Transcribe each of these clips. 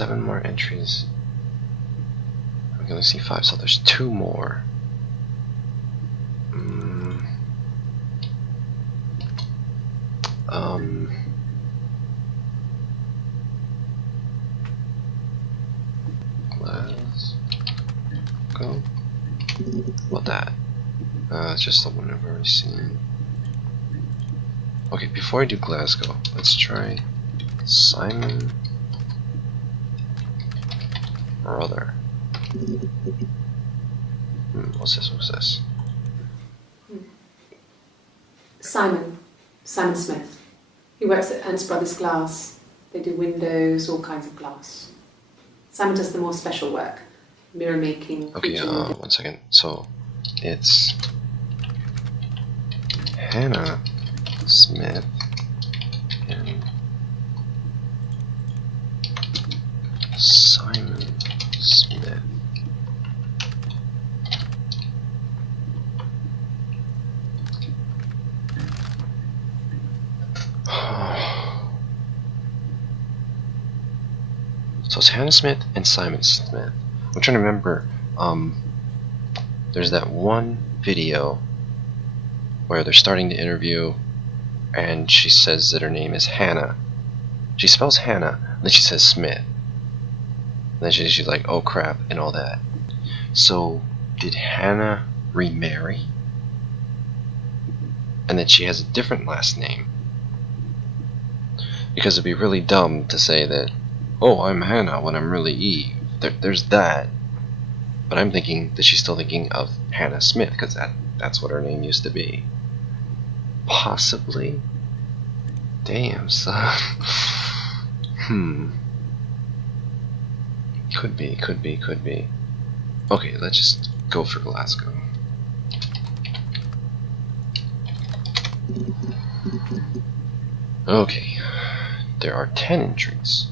7 more entries. We can only see 5, so there's 2 more. Let's go. Well, that. It's just the one I've already seen. Okay, before I do Glasgow, let's try Simon Brother. What's this? What's this? Simon Smith. He works at Ernst Brothers Glass. They do windows, all kinds of glass. Simon does the more special work, mirror making. Okay, 1 second. So it's Hannah Smith and Simon Smith. So it's Hannah Smith and Simon Smith. I'm trying to remember, there's that one video where they're starting the interview and she says that her name is Hannah. She spells Hannah, and then she says Smith. And then she's like, oh crap, and all that. So, did Hannah remarry? And then she has a different last name? Because it'd be really dumb to say that, oh, I'm Hannah when I'm really Eve. There's that. But I'm thinking that she's still thinking of Hannah Smith, because that's what her name used to be. Possibly? Damn, son. Could be. Okay, let's just go for Glasgow. Okay. There are 10 entries.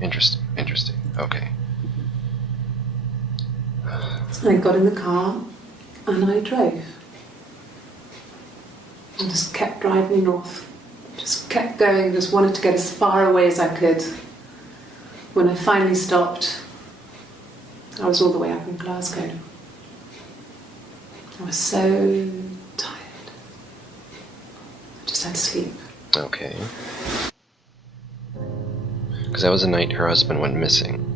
Interesting. Okay. So I got in the car and I drove. I just kept driving north. Just kept going, just wanted to get as far away as I could. When I finally stopped, I was all the way up in Glasgow. I was so tired. I just had to sleep. Okay. Because that was the night her husband went missing.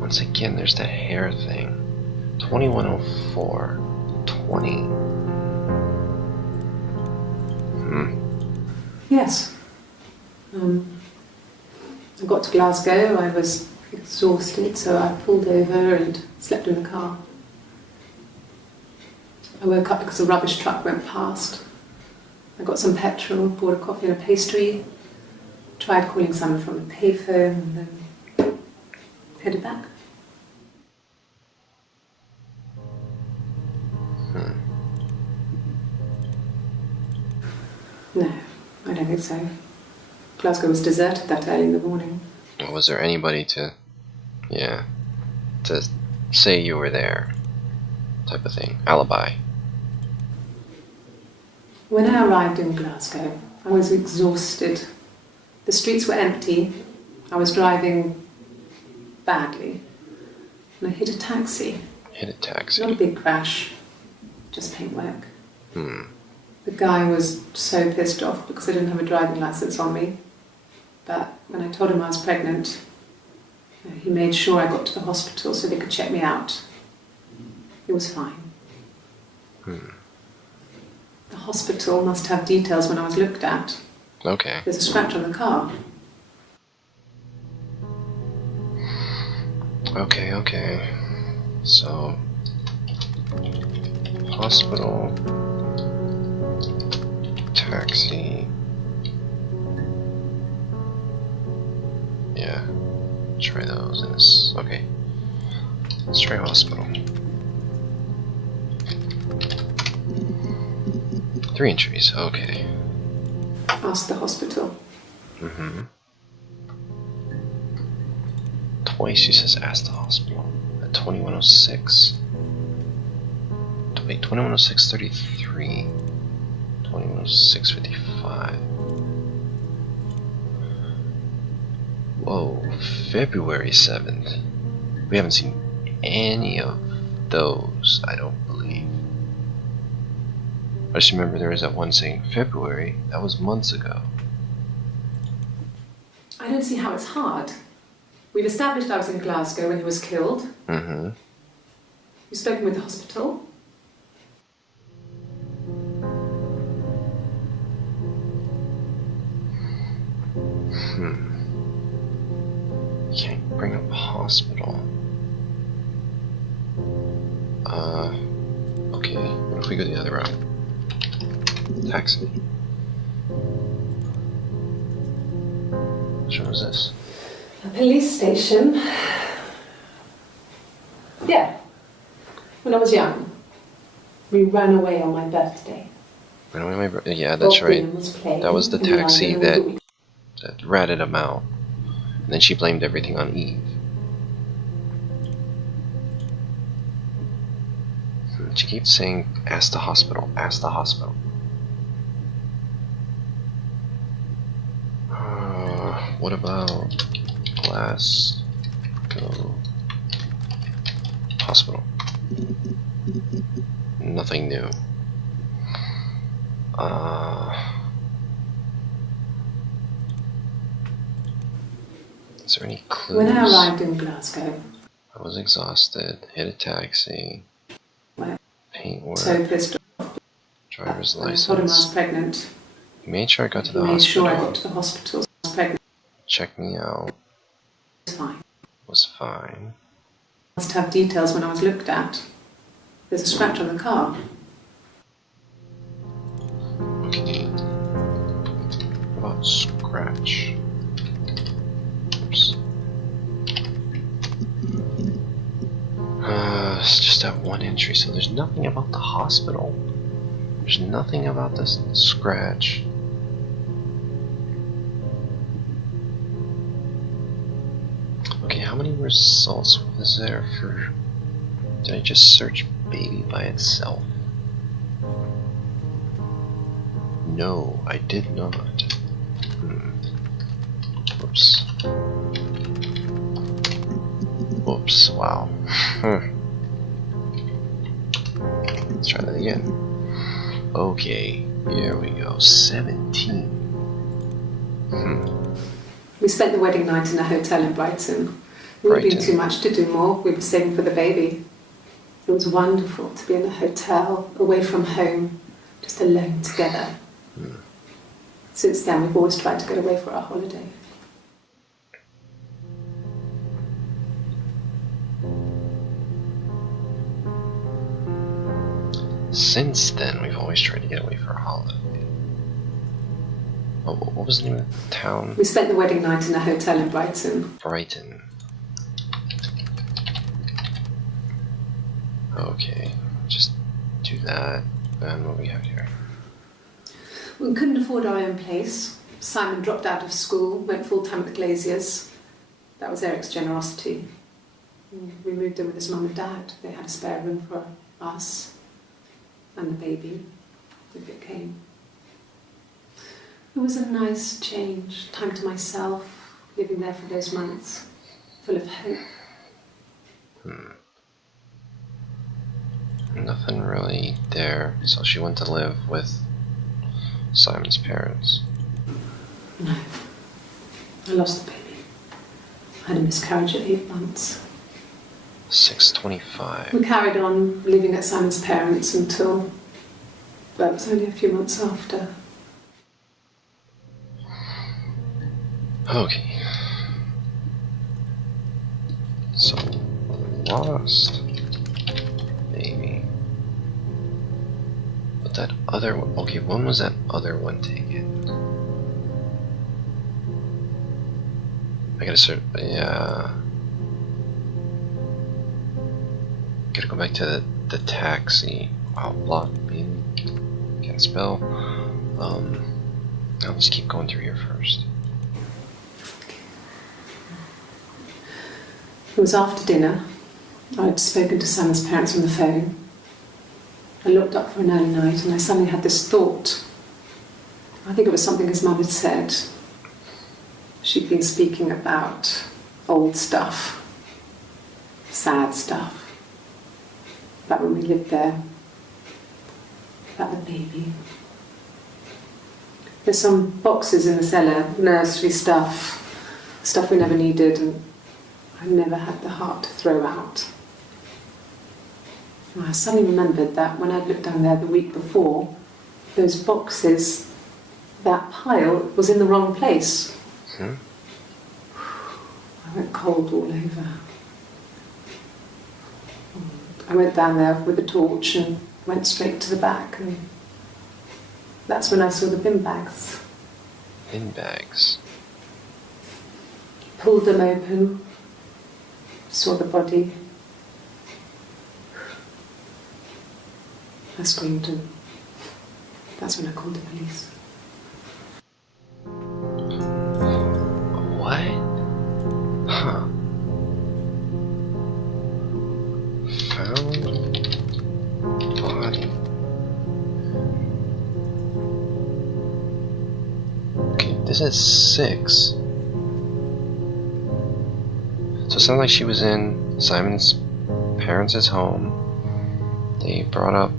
Once again, there's that hair thing. 2104. 20. Yes. I got to Glasgow, I was exhausted, so I pulled over and slept in the car. I woke up because a rubbish truck went past. I got some petrol, bought a coffee and a pastry, tried calling someone from the payphone, and then headed back. No, I don't think so. Glasgow was deserted that early in the morning. Was there anybody to say you were there? Type of thing. Alibi. When I arrived in Glasgow, I was exhausted. The streets were empty. I was driving badly. And I hit a taxi. Hit a taxi? Not a big crash, just paintwork. The guy was so pissed off because I didn't have a driving license on me. But when I told him I was pregnant, he made sure I got to the hospital so they could check me out. It was fine. The hospital must have details when I was looked at. Okay. There's a scratch on the car. Okay. So, hospital, taxi. Yeah, try those in this. Okay, let's try hospital. 3 entries. Okay. Asked the hospital. Twice she says ask the hospital at 2106. Wait, 2106.33. 2106.55. Whoa, February 7th. We haven't seen any of those, I don't believe. I just remember there was that one saying February. That was months ago. I don't see how it's hard. We've established I was in Glasgow when he was killed. Mm-hmm. You've spoken with the hospital. Can't bring up hospital. Okay. What if we go the other route? Taxi. Which one was this? A police station. Yeah. When I was young. We ran away on my birthday. Yeah, that's right. That was the taxi that ratted him out. And then she blamed everything on Eve. She keeps saying, ask the hospital, ask the hospital. What about Glasgow Hospital? Nothing new. Is there any clues? When I arrived in Glasgow, I was exhausted, hit a taxi, paintwork, so pissed off. driver's When I told him I was license. pregnant. He made sure I got to the He made hospital. sure I got to the hospital. I was pregnant. Checked me out. It was fine. Was fine. Must have details when I was looked at. There's a scratch on the car. Okay. What about scratch? Oops. It's just that one entry, so there's nothing about the hospital. There's nothing about this scratch. Okay, how many results was there for... Did I just search baby by itself? No, I did not. Whoops. Whoops, wow. Let's try that again. Okay, here we go. 17. We spent the wedding night in a hotel in Brighton. It would have been too much to do more. We were saving for the baby. It was wonderful to be in a hotel, away from home, just alone together. Since then, we've always tried to get away for our holiday. Since then, we've always tried to get away for a holiday. Oh, what was the name of the town? We spent the wedding night in a hotel in Brighton. Brighton. Okay, just do that. And what do we have here? We couldn't afford our own place. Simon dropped out of school, went full-time at the Glaziers. That was Eric's generosity. We moved in with his mum and dad. They had a spare room for us and the baby, if it came. It was a nice change, time to myself, living there for those months, full of hope. Nothing really there, so she went to live with Simon's parents. No, I lost the baby. I had a miscarriage at 8 months. 6:25. We carried on living at Simon's parents until, well, it was only a few months after. Okay. So, lost baby. But that other one, okay, when was that other one taken? I gotta search, yeah. Gotta go back to the taxi. Wow, block being, can't spell. Now let's keep going through here first. It was after dinner. I'd spoken to Simon's parents on the phone. I looked up for an early night and I suddenly had this thought. I think it was something his mum had said. She'd been speaking about old stuff, sad stuff, about when we lived there, about the baby. There's some boxes in the cellar, nursery stuff we never needed, and I never had the heart to throw out. And I suddenly remembered that when I'd looked down there the week before, those boxes, that pile was in the wrong place. I went cold all over. I went down there with a torch and went straight to the back, and that's when I saw the bin bags. Bin bags? Pulled them open, saw the body. I screamed, and that's when I called the police. What? Huh. Found body. Okay, this is 6. So it sounds like she was in Simon's parents' home. They brought up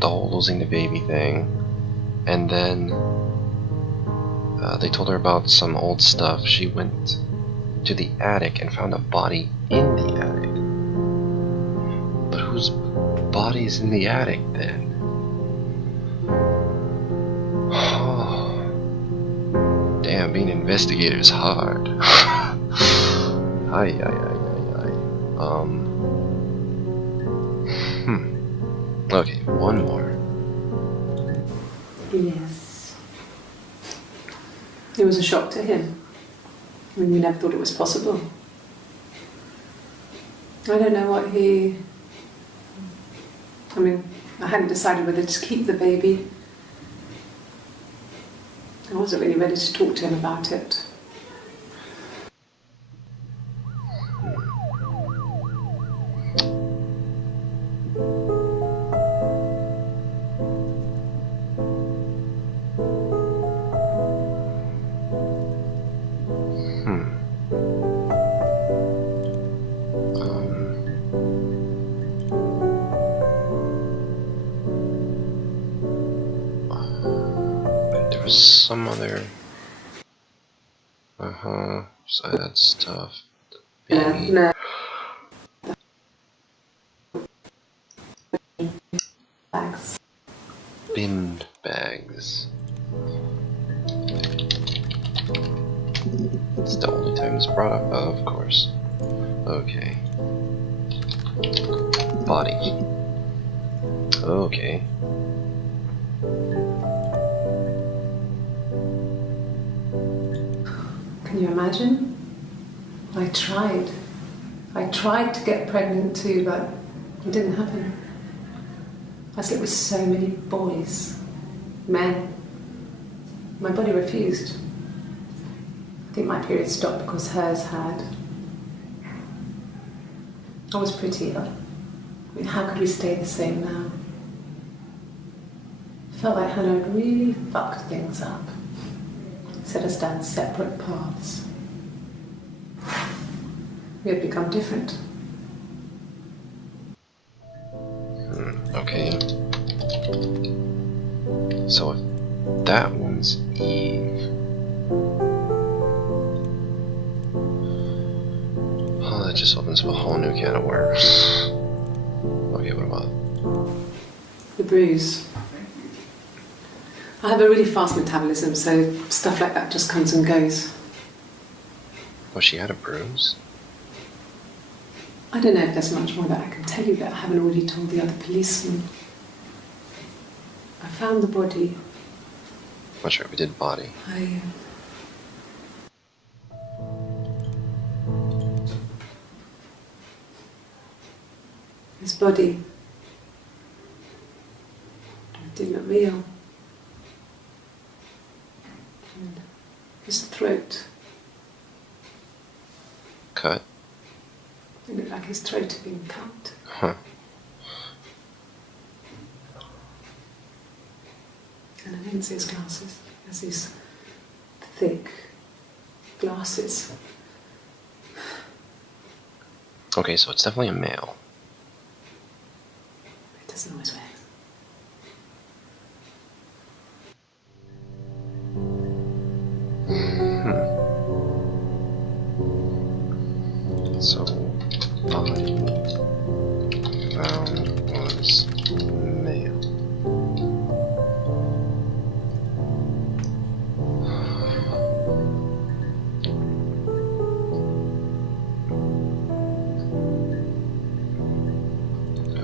the whole losing the baby thing, and then they told her about some old stuff. She went to the attic and found a body in the attic. But whose body is in the attic then? Oh, damn, being an investigator is hard. Ay. Okay, one more. Yes. It was a shock to him. I mean, we never thought it was possible. I don't know what he... I mean, I hadn't decided whether to keep the baby. I wasn't really ready to talk to him about it. Some other sad stuff. Baby. No. Bags. Bin bags. It's the only time it's brought up. Oh, of course. Okay. Body. Okay. Can you imagine? I tried to get pregnant too, but it didn't happen. I slept with so many boys, men. My body refused. I think my period stopped because hers had. I was prettier. I mean, how could we stay the same now? I felt like Hannah had really fucked things up. Set us down separate paths. We had become different. Okay. So if that one's Eve. Oh, that just opens up a whole new can of worms. Okay, what about? The bruise. I have a really fast metabolism, so stuff like that just comes and goes. Oh, she had a bruise? I don't know if there's much more that I can tell you that I haven't already told the other policemen. I found the body. That's right, we did body. His body. It didn't look real. And his throat. Cut? It looked like his throat had been cut. Huh. didn't see his glasses. He has these thick glasses. Okay, so it's definitely a male. He doesn't always wear. So, body found was male.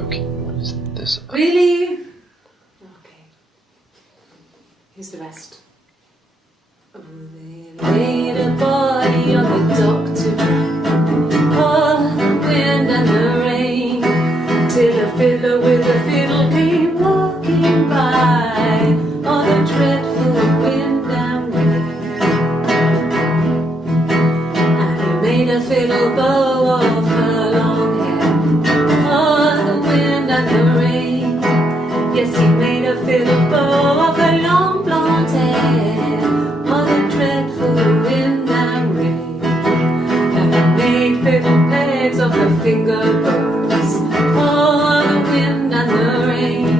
Okay, what is this about? Really? Okay. Here's the rest. Oh, they laid a body on the doctor, oh, the wind and the rain, till a fiddler with a fiddle came walking by, oh, the dreadful wind and rain. And he made a fiddle bow of her long hair, oh, the wind and the rain. Yes, he made a fiddle bow of her long blonde hair, oh, the dreadful wind and rain. And he made fiddle pegs of her finger bows, oh, the wind and the rain.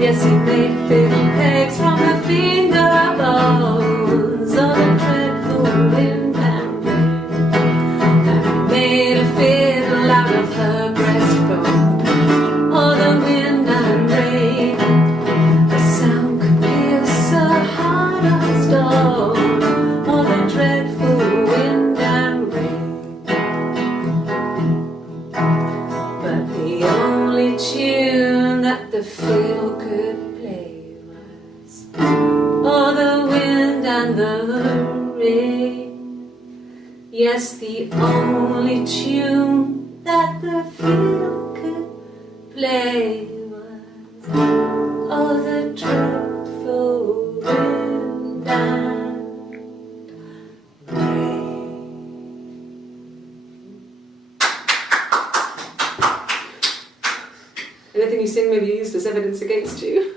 Yes, he made fiddle pegs from her finger bows, oh, the dreadful wind and rain. And he made a fiddle out of her breastbone, oh, the wind and rain. The sound could pierce a heart of stone, oh, the dreadful wind and rain. But the only tune that the fiddle could play was, oh, the wind and the rain. Yes, the only tune that the fiddle could play was, oh, the dreadful wind and rain. Anything you sing may be used as evidence against you.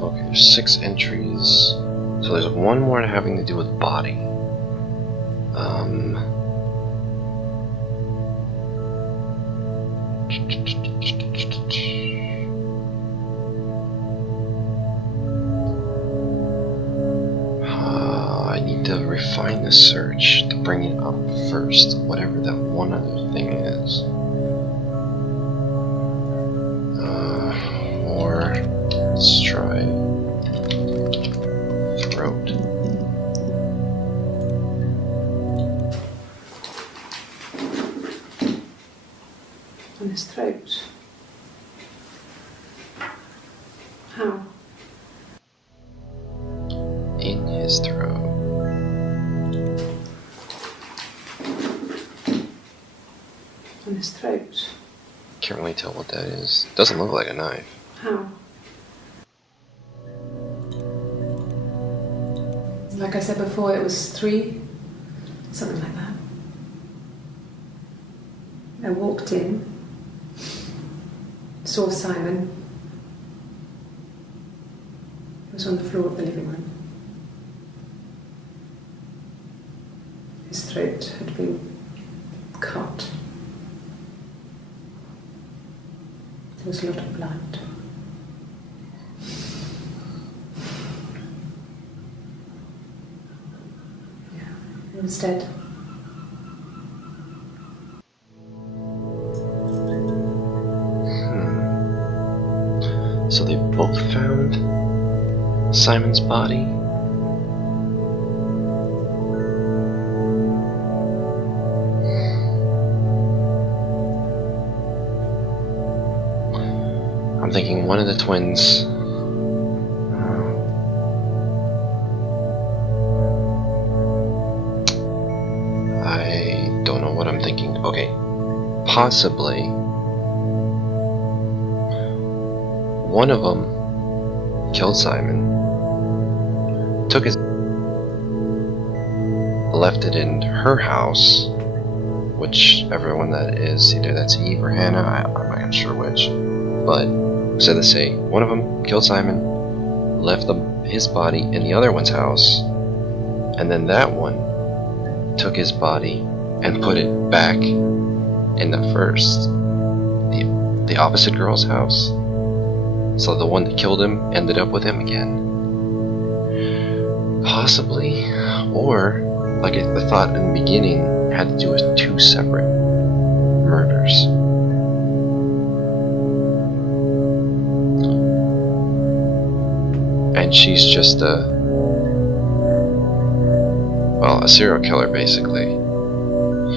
Okay, there's 6 entries. So there's one more having to do with body. I need to refine the search to bring it up first, whatever that one other thing is. Or let's try throat. On his throat. How? In his throat. On his throat. Can't really tell what that is. Doesn't look like a knife. How? Like I said before, it was 3, something like that. I walked in, saw Simon. He was on the floor of the living room. His throat had been cut. There was a lot of blood. Yeah, he was dead. So they both found Simon's body? I'm thinking one of the twins. I don't know what I'm thinking. Okay, possibly one of them killed Simon, left it in her house, whichever one that is, either that's Eve or Hannah, I'm not sure which. But so they say one of them killed Simon, left his body in the other one's house, and then that one took his body and put it back in the opposite girl's house. So the one that killed him ended up with him again. Possibly. Or, like the thought in the beginning, had to do with two separate murders. And she's just a serial killer, basically.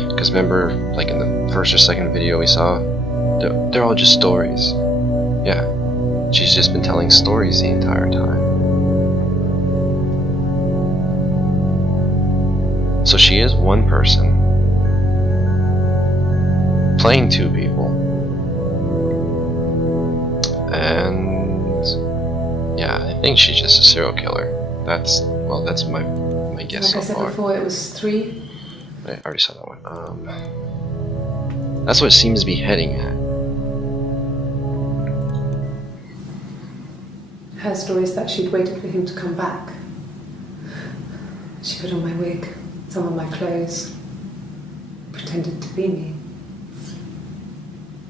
Because remember, like in the first or second video we saw, they're all just stories. Yeah, she's just been telling stories the entire time. So she is one person playing two people. And yeah, I think she's just a serial killer. That's my guess like so I said far. before, it was 3. I already saw that one. That's what it seems to be heading at. Her story is that she'd waited for him to come back. She put on my wig, some of my clothes, pretended to be me.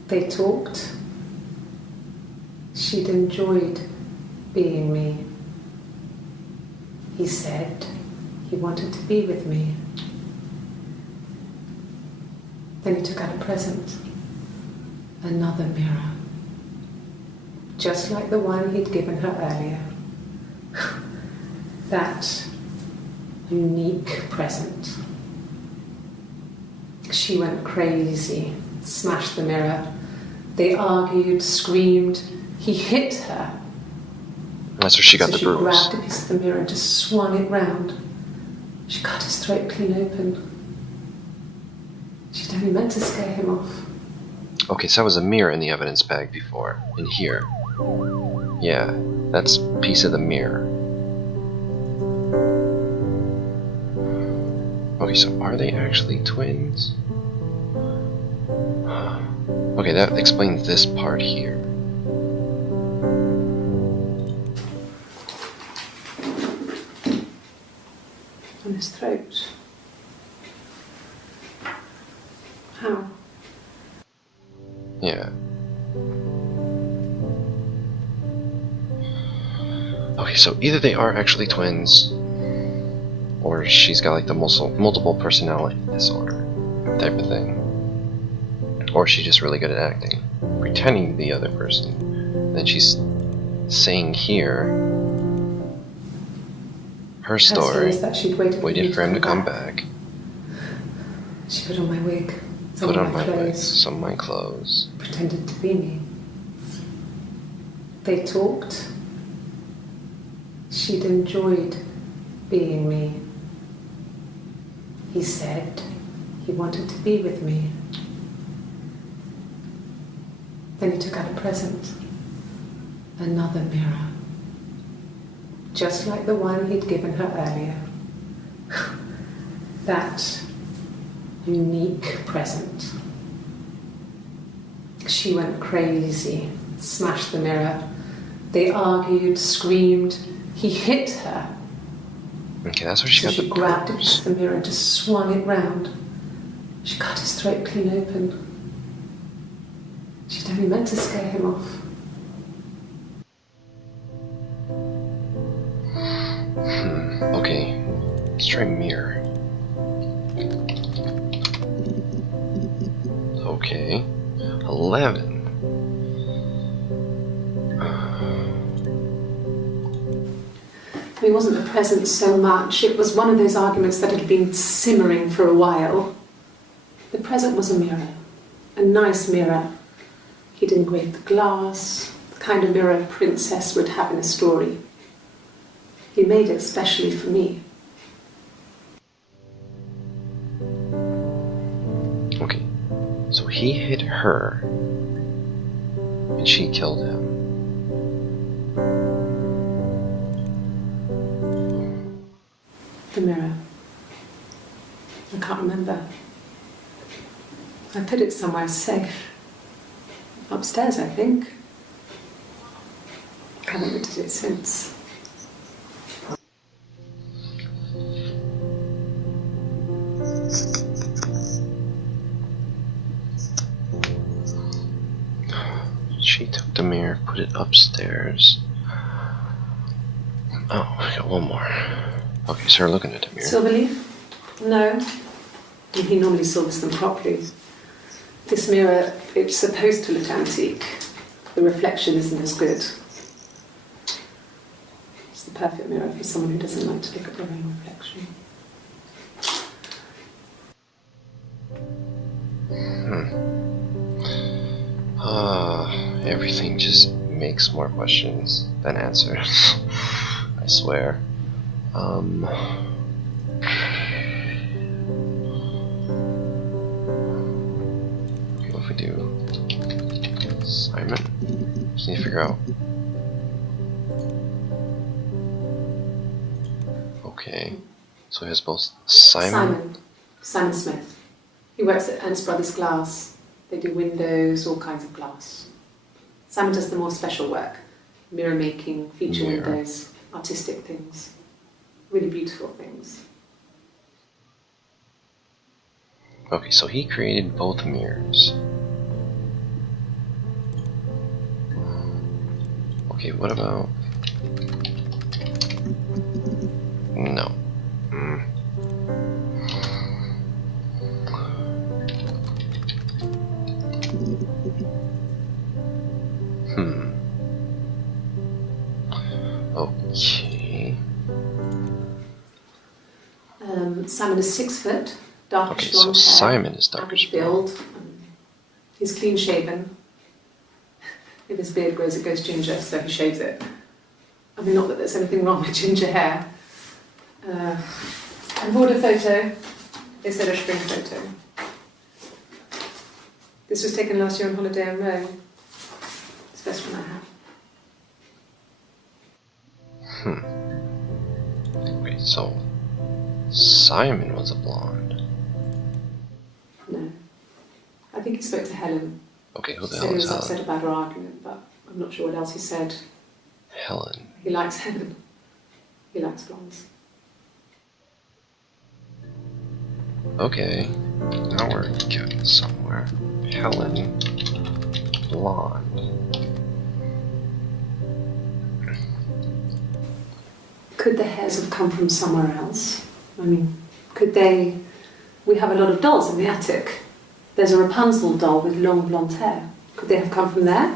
They talked. She'd enjoyed being me. He said he wanted to be with me. Then he took out a present, another mirror, just like the one he'd given her earlier. That unique present. She went crazy, smashed the mirror. They argued, screamed. He hit her. That's where she got the bruise. She grabbed a piece of the mirror and just swung it round. She cut his throat clean open. She'd only meant to scare him off. Okay, so that was a mirror in the evidence bag before. In here. Yeah, that's a piece of the mirror. Okay, so are they actually twins? Okay, that explains this part here. On his throat. How? Yeah. Okay, so either they are actually twins, or she's got like the multiple personality disorder type of thing. Or she's just really good at acting, pretending to be the other person. Then she's saying here her story, is that she'd waited for him to come back. She put on my wig, Put on my clothes, some of my clothes. Pretended to be me. They talked. She'd enjoyed being me. He said he wanted to be with me. Then he took out a present, another mirror, just like the one he'd given her earlier. That unique present. She went crazy, smashed the mirror. They argued, screamed. He hit her. Okay, that's where she got the bruise. She grabbed a piece of the mirror and just swung it round. She cut his throat clean open. She'd only meant to scare him off. Okay, let's try mirror. Okay, 11. It wasn't the present so much. It was one of those arguments that had been simmering for a while. The present was a mirror, a nice mirror. He'd engraved the glass, the kind of mirror a princess would have in a story. He made it specially for me. Okay, so he hit her, and she killed him. The mirror. I can't remember. I put it somewhere safe. Upstairs, I think. I haven't looked at it since. She took the mirror, put it upstairs. Oh, I got one more. Okay, so we're looking at the mirror. Silverleaf? No. He normally silvers them properly. This mirror, it's supposed to look antique. The reflection isn't as good. It's the perfect mirror for someone who doesn't like to look at their own reflection. Everything just makes more questions than answers. I swear. What if we do Simon? Just need to figure out. Okay, so he has both Simon. Simon Smith. He works at Ernst Brothers Glass. They do windows, all kinds of glass. Simon does the more special work, mirror making, feature windows, artistic things, really beautiful things. Okay, so he created both mirrors. Okay, what about... No. Okay. Simon is 6 foot, darkish blonde hair. Simon is darkish build. He's clean shaven. If his beard grows, it goes ginger, so he shaves it. I mean, not that there's anything wrong with ginger hair. I bought a photo. They said a spring photo. This was taken last year on holiday in Rome. It's the best one I have. Okay, so Simon was a blonde. No. I think he spoke to Helen. Okay, who the He hell is was Helen? upset about her argument, but I'm not sure what else he said. Helen. He likes Helen. He likes blondes. Okay, now we're getting somewhere. Helen, blonde. Could the hairs have come from somewhere else? I mean, could they... We have a lot of dolls in the attic. There's a Rapunzel doll with long blonde hair. Could they have come from there?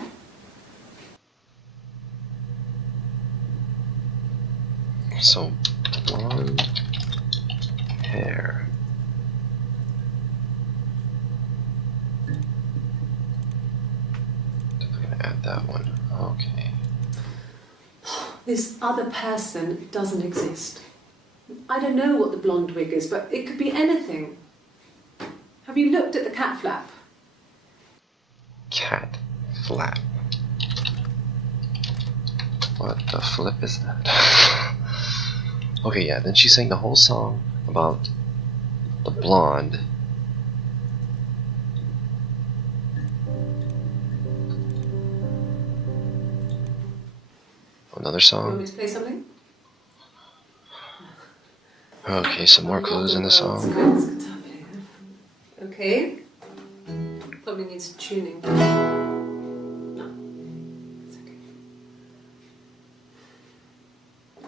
So, blonde hair. I'm gonna add that one. Okay. This other person doesn't exist. I don't know what the blonde wig is, but it could be anything. Have you looked at the cat flap? Cat flap. What the flip is that? Okay, yeah, then she sang the whole song about the blonde. Another You want me song? to play something? Okay, some more clues in the song. Okay. Probably needs tuning. No, it's okay.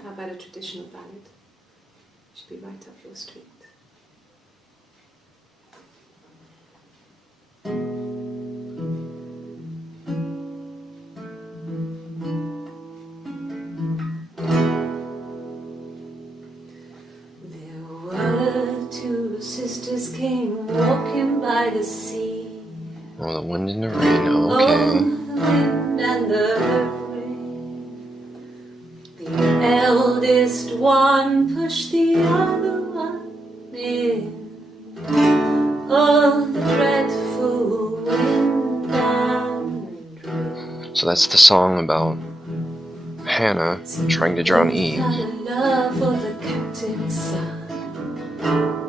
How about a traditional ballad? Should be right up your street. Sisters came walking by the sea. Oh, the wind and the rain, Oh, okay. the wind and the rain. The eldest one pushed the other one in. Oh, the dreadful wind and rain. So that's the song about Hannah trying to drown Eve. Had a love for the captain's son.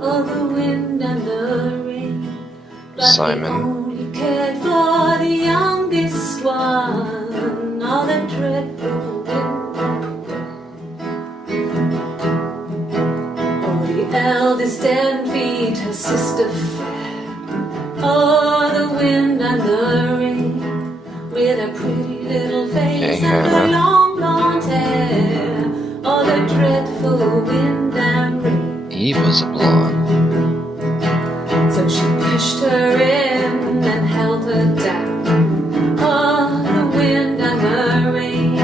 Oh, the wind and the rain. Simon. But he only cared for the youngest one. All the dreadful the eldest envied her sister fair. Oh, the wind and the rain, with her pretty little face and her long blonde hair. Oh, the dreadful wind and rain. Eve was a blonde. So she pushed her in and held her down. Oh, the wind and the rain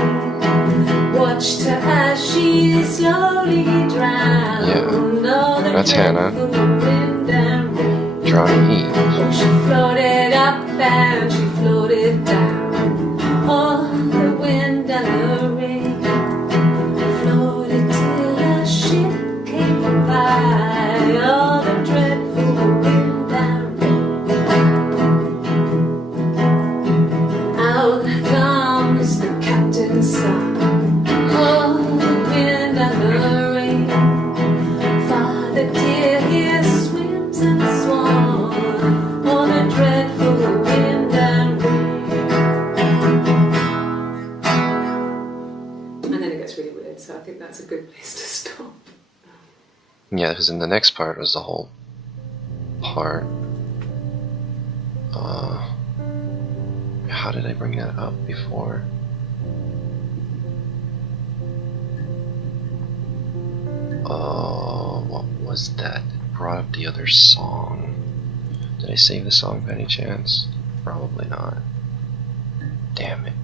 watched her as she slowly drowned. Yeah, that's Hannah. Drowning Eve. Oh, she floated up and she floated down. Oh, the wind and the rain floated till a ship came by. Oh, the dreadful wind and rain. Out comes the captain's son. Oh, the wind and the rain. Father dear, here swims and swans. Oh, the dreadful wind and rain. And then it gets really weird, so I think that's a good place to stop. Yeah, because in the next part was the whole part. How did I bring that up before? What was that? It brought up the other song. Did I save the song by any chance? Probably not. Damn it.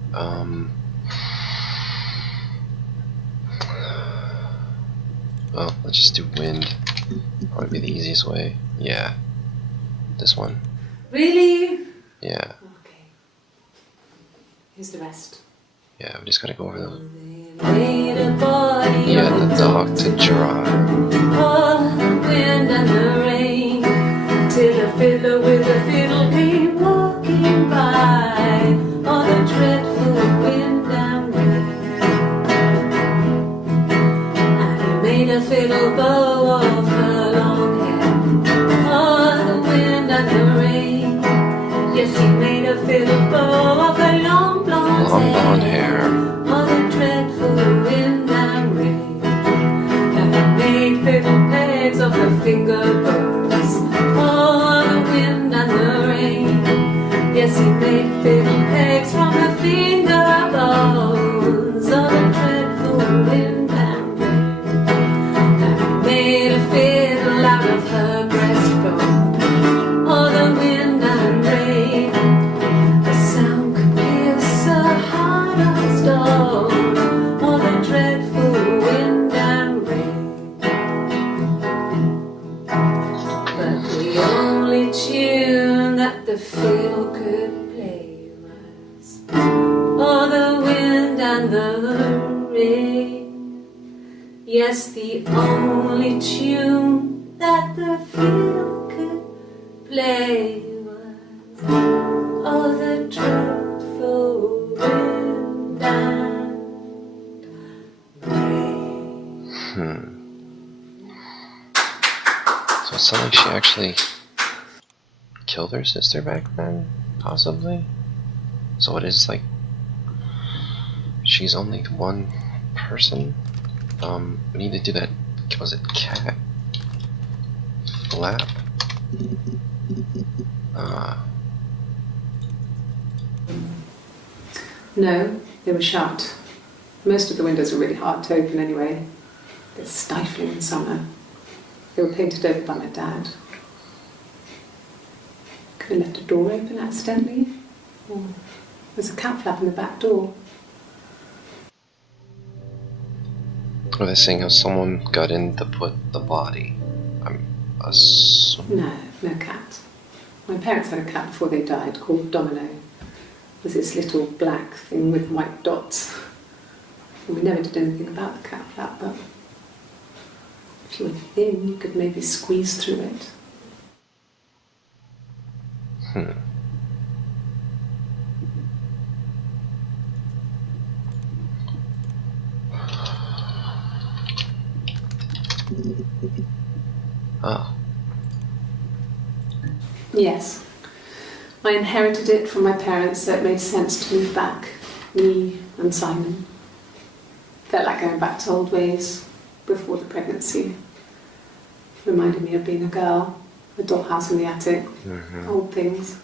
Well, let's just do wind. Probably be the easiest way. Yeah. This one. Really? Yeah. Okay. Here's the rest. Yeah, we just gotta go over the. Made a body Yeah, of the dog to drive. Oh, the wind and the rain, till a fiddler with a fiddle came walking by. Oh, the dreadful wind and rain. And he made a fiddle bow of her long hair. Oh, the wind and the rain. Yes, he made a fiddle bow of her long blonde hair. Oh, the dreadful wind and rain. And he made fiddle pegs of her finger bows. Oh, the wind and the rain. Yes, he made fiddle pegs from her finger bows. Oh, the dreadful wind and rain. And he made a fiddle out of her breastbone. Oh, the wind and rain. The sound could pierce a heart of stone. Oh, the dreadful wind and rain. But the only tune that the fiddle could play was oh, the wind and the rain. Yes, the only tune that the fiddle could play was oh, the dreadful wind and rain. So it sounds like she actually killed her sister back then, possibly. So it is like she's only one person. We need to do that. Was it cat flap? No, they were shut. Most of the windows were really hard to open anyway. It's stifling in summer. They were painted over by my dad. Could have left a door open accidentally. Or there's a cat flap in the back door. Or they're saying how someone got in to put the body. I'm assuming. No, no cat. My parents had a cat before they died called Domino. It was this little black thing with white dots. And we never did anything about the cat flap, but if you were thin, you could maybe squeeze through it. Oh. Yes. I inherited it from my parents, so it made sense to move back, me and Simon. Felt like going back to old ways before the pregnancy. Reminded me of being a girl, a dollhouse in the attic, old things.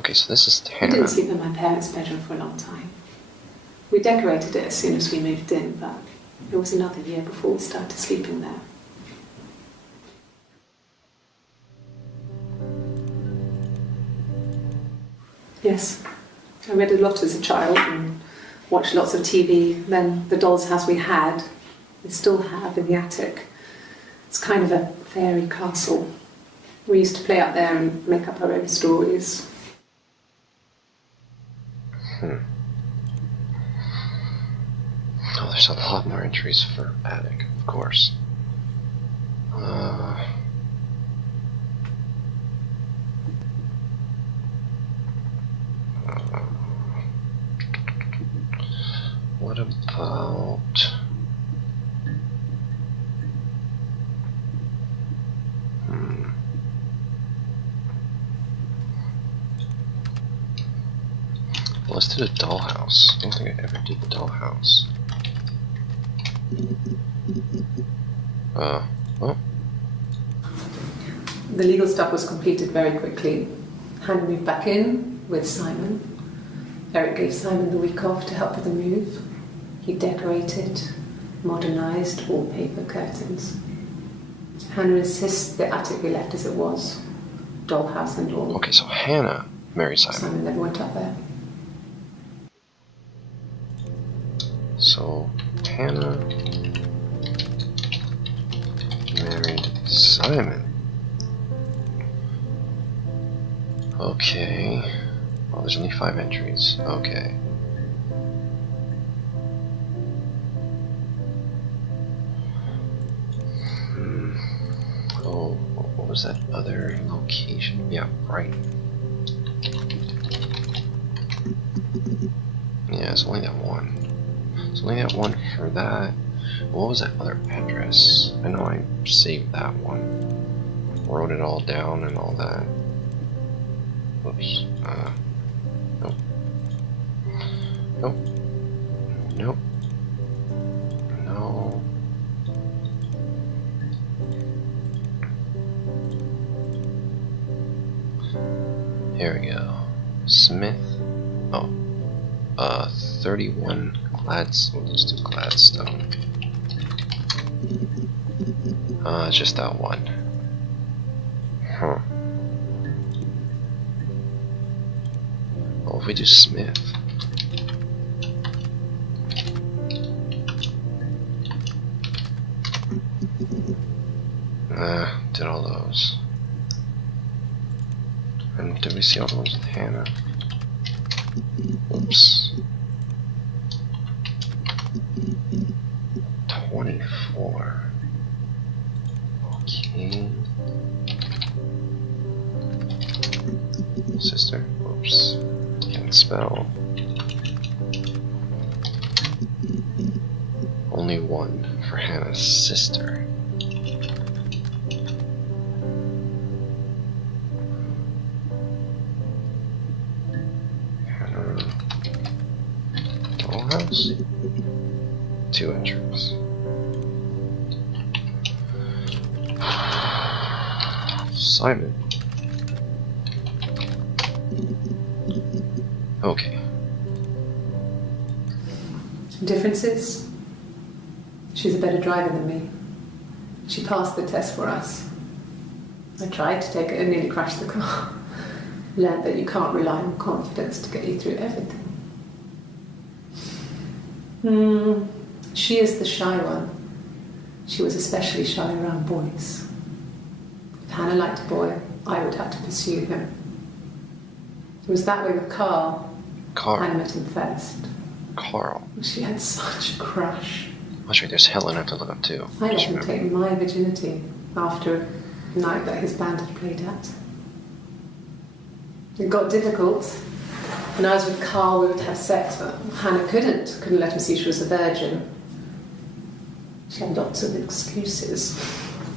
Okay, so this is I Hannah. didn't sleep in my parents' bedroom for a long time. We decorated it as soon as we moved in, but it was another year before we started sleeping there. Yes, I read a lot as a child and watched lots of TV. Then the doll's house we still have in the attic. It's kind of a fairy castle. We used to play up there and make up our own stories. Oh, there's a lot more entries for attic, of course. What about... Well, let's do the dollhouse. I don't think I ever did the dollhouse. Oh. The legal stuff was completed very quickly. Hannah moved back in with Simon. Eric gave Simon the week off to help with the move. He decorated, modernised wallpaper, curtains. Hannah insists the attic we left as it was, dollhouse and all. Okay, so Hannah married Simon. Simon never went up there. So Hannah married Simon. Okay. Well, there's only 5 entries. Okay. Oh, what was that other location? Yeah, Brighton. Yeah, it's only that one. It's only that one for that. What was that other address? I know I saved that one. Wrote it all down and all that. Whoops. Nope. Nope. Nope. No. Here we go. Smith. Oh. 31 Gladstone. Let's do Gladstone. Just that one. Huh. Well, if we do Smith. Did all those. And did we see all the ones with Hannah? Oops. 24. Okay. Sister. Oops. Can't spell. Only one for Hannah's sister. Dollhouse. 2 entries. Simon. Okay. Differences? She's a better driver than me. She passed the test for us. I tried to take it and nearly crashed the car. Learned that you can't rely on confidence to get you through everything. She is the shy one. She was especially shy around boys. If Hannah liked a boy, I would have to pursue him. It was that way with Carl. Hannah met him first. Carl. She had such a crush. I'll show you, there's Helen I have to look up too. I let him take my virginity after a night that his band had played at. It got difficult. When I was with Carl, we would have sex, but Hannah couldn't let him see she was a virgin. She had lots of excuses.